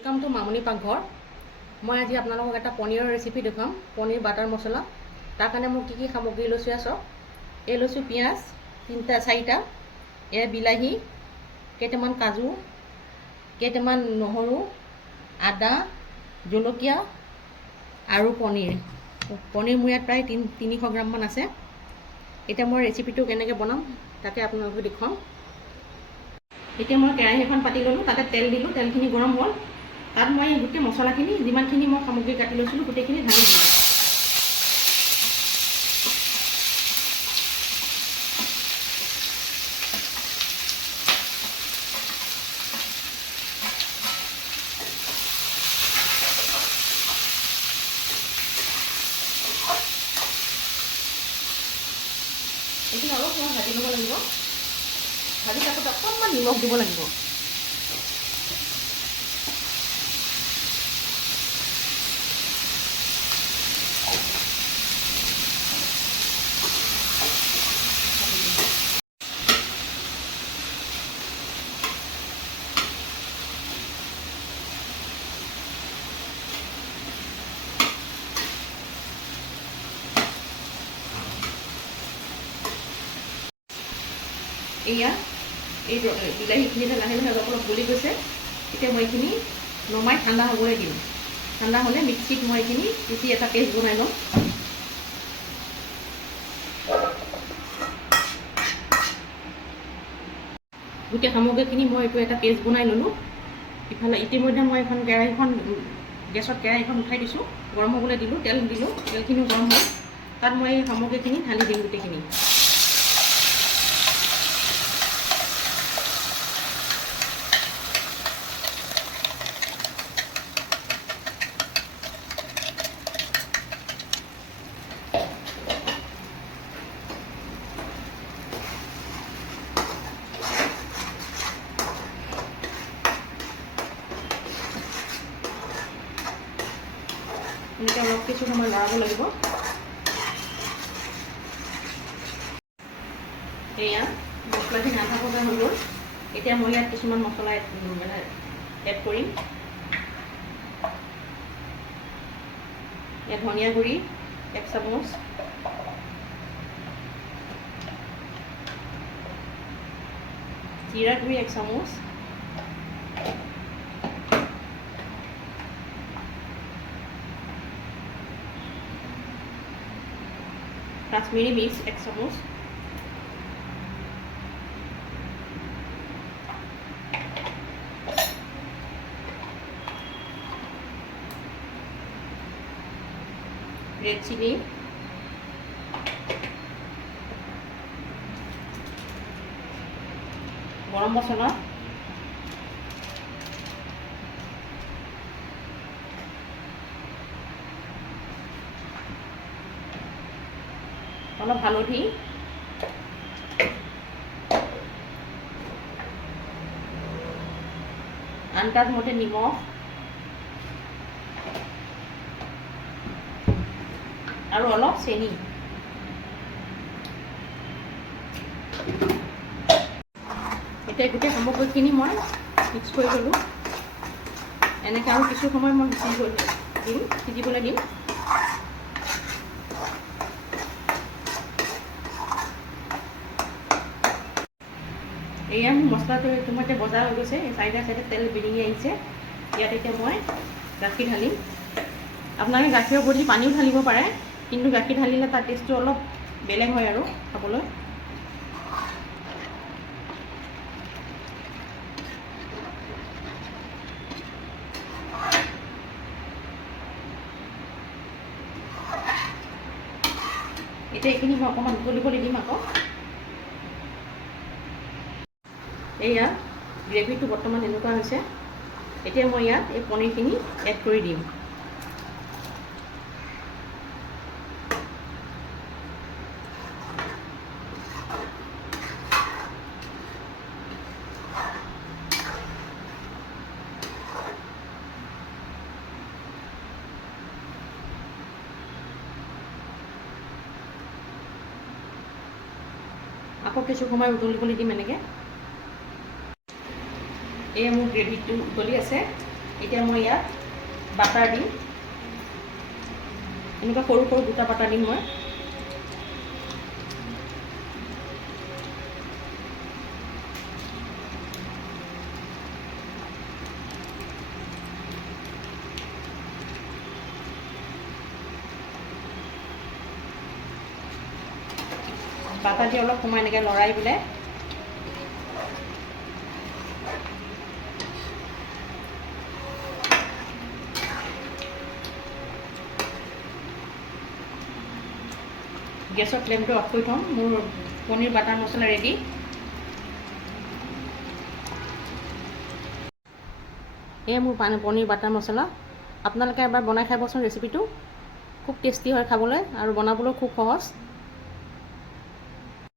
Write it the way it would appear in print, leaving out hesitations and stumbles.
Welcome to मामुनी पाकघर। मैं आज आपलोक eight paneer recipe देखाम। Paneer बाटार मसला तार कारण मैं कि सामग्री लैसो आसक ये लैसो पियाज 3-4टा ये बिलाही केटामान काजू केटामान নহৰু आदा जलकिया और पनीर मोर यात प्राय 300 ग्राम मान आछे। एटा मैं रेसिपिटो केनेके बनाम ताके आपलोक देखाम। एटा मैं केराही एखन पाति ललो ताते तेल दिलो तेलखिनि गरम हल तार मैं गोटे मसलाखिनि जिमानखिनि मैं सामग्री काटि लैसिलो गोटेइखिनि ढाली दिलो। এইখিনি অলপ সময় ভাজি ল'ব লাগিব। ভাজি থাকোঁতে অকণমান নিমখ দিব লাগিব। এয়া এই বিলাহীখিনি লাহে লাহে অলপ অলপ গলি গৈছে। এতিয়া মই এইখিনি নমাই ঠাণ্ডা হ'বলৈ দিম। ঠাণ্ডা হ'লে মিক্সিত মই এইখিনি পিচি এটা পেষ্ট বনাই ল'ম। গোটেই সামগ্ৰীখিনি মই এইটো এটা পেষ্ট বনাই ল'লোঁ। ইফালে ইতিমধ্যে মই এখন কেৰাহীখন গেছত কেৰাহীখন উঠাই দিছোঁ, গৰম হ'বলৈ দিলোঁ, তেল দিলোঁ। তেলখিনি গৰম হ'ল তাত মই এই সামগ্ৰীখিনি ঢালি দিম গোটেইখিনি। এনেকৈ অলপ কিছু সময় লৰাব লাগিব। এয়া মছলাখিনি আধা ভজা হৈ গ'ল। এতিয়া মই ইয়াত কিছুমান মছলা এড কৰিম। ইয়াত ধনিয়া গুড়ি 1 চামুচ, জিৰা গুড়ি 1 চামুচ, কাশ্মীৰী মিক্স 1 চামুচ, ৰেড চিলি, গৰম মশলা, অলপ হালধি, আন্দাজ মতে নিমখ আৰু অলপ চেনি। এতিয়া গোটেই সামগ্ৰীখিনি মই মিক্স কৰি ল'লোঁ। এনেকৈ আৰু কিছু সময় মই সিজিবলৈ দিম। এয়া মছলাটো ইতিমধ্যে বজা হৈ গৈছে। এই চাইডে তেল বিৰিঙি আহিছে। ইয়াত এতিয়া মই গাখীৰ ঢালিম। আপোনালোকে গাখীৰৰ বদলি পানীও ঢালিব পাৰে, কিন্তু গাখীৰ ঢালিলে তাৰ টেষ্টটো অলপ বেলেগ হয় আৰু খাবলৈ। এতিয়া এইখিনি মই অকণমান উতলিবলৈ দিম আকৌ। এয়া গ্ৰেভিটো বৰ্তমান এনেকুৱা হৈছে। এতিয়া মই ইয়াত এই পনীৰখিনি এড কৰি দিম। আকৌ কিছু সময় উতলিবলৈ দিম এনেকৈ। এই মোৰ গ্ৰেভিটো উতলি আছে। এতিয়া মই ইয়াত বাটাৰ দিম, এনেকুৱা সৰু সৰু দুটা বাটাৰ দিম মই। বাটাৰ দি অলপ সময় এনেকৈ লৰাই পেলাই গেছৰ ফ্লেমটো অফ কৰি থ'ম। মোৰ পনীৰ বাটাৰ মছলা ৰেডি। এয়া মোৰ পনীৰ বাটাৰ মছলা। আপোনালোকে এবাৰ বনাই খাবচোন ৰেচিপিটো, খুব টেষ্টি হয় খাবলৈ আৰু বনাবলৈও খুব সহজ।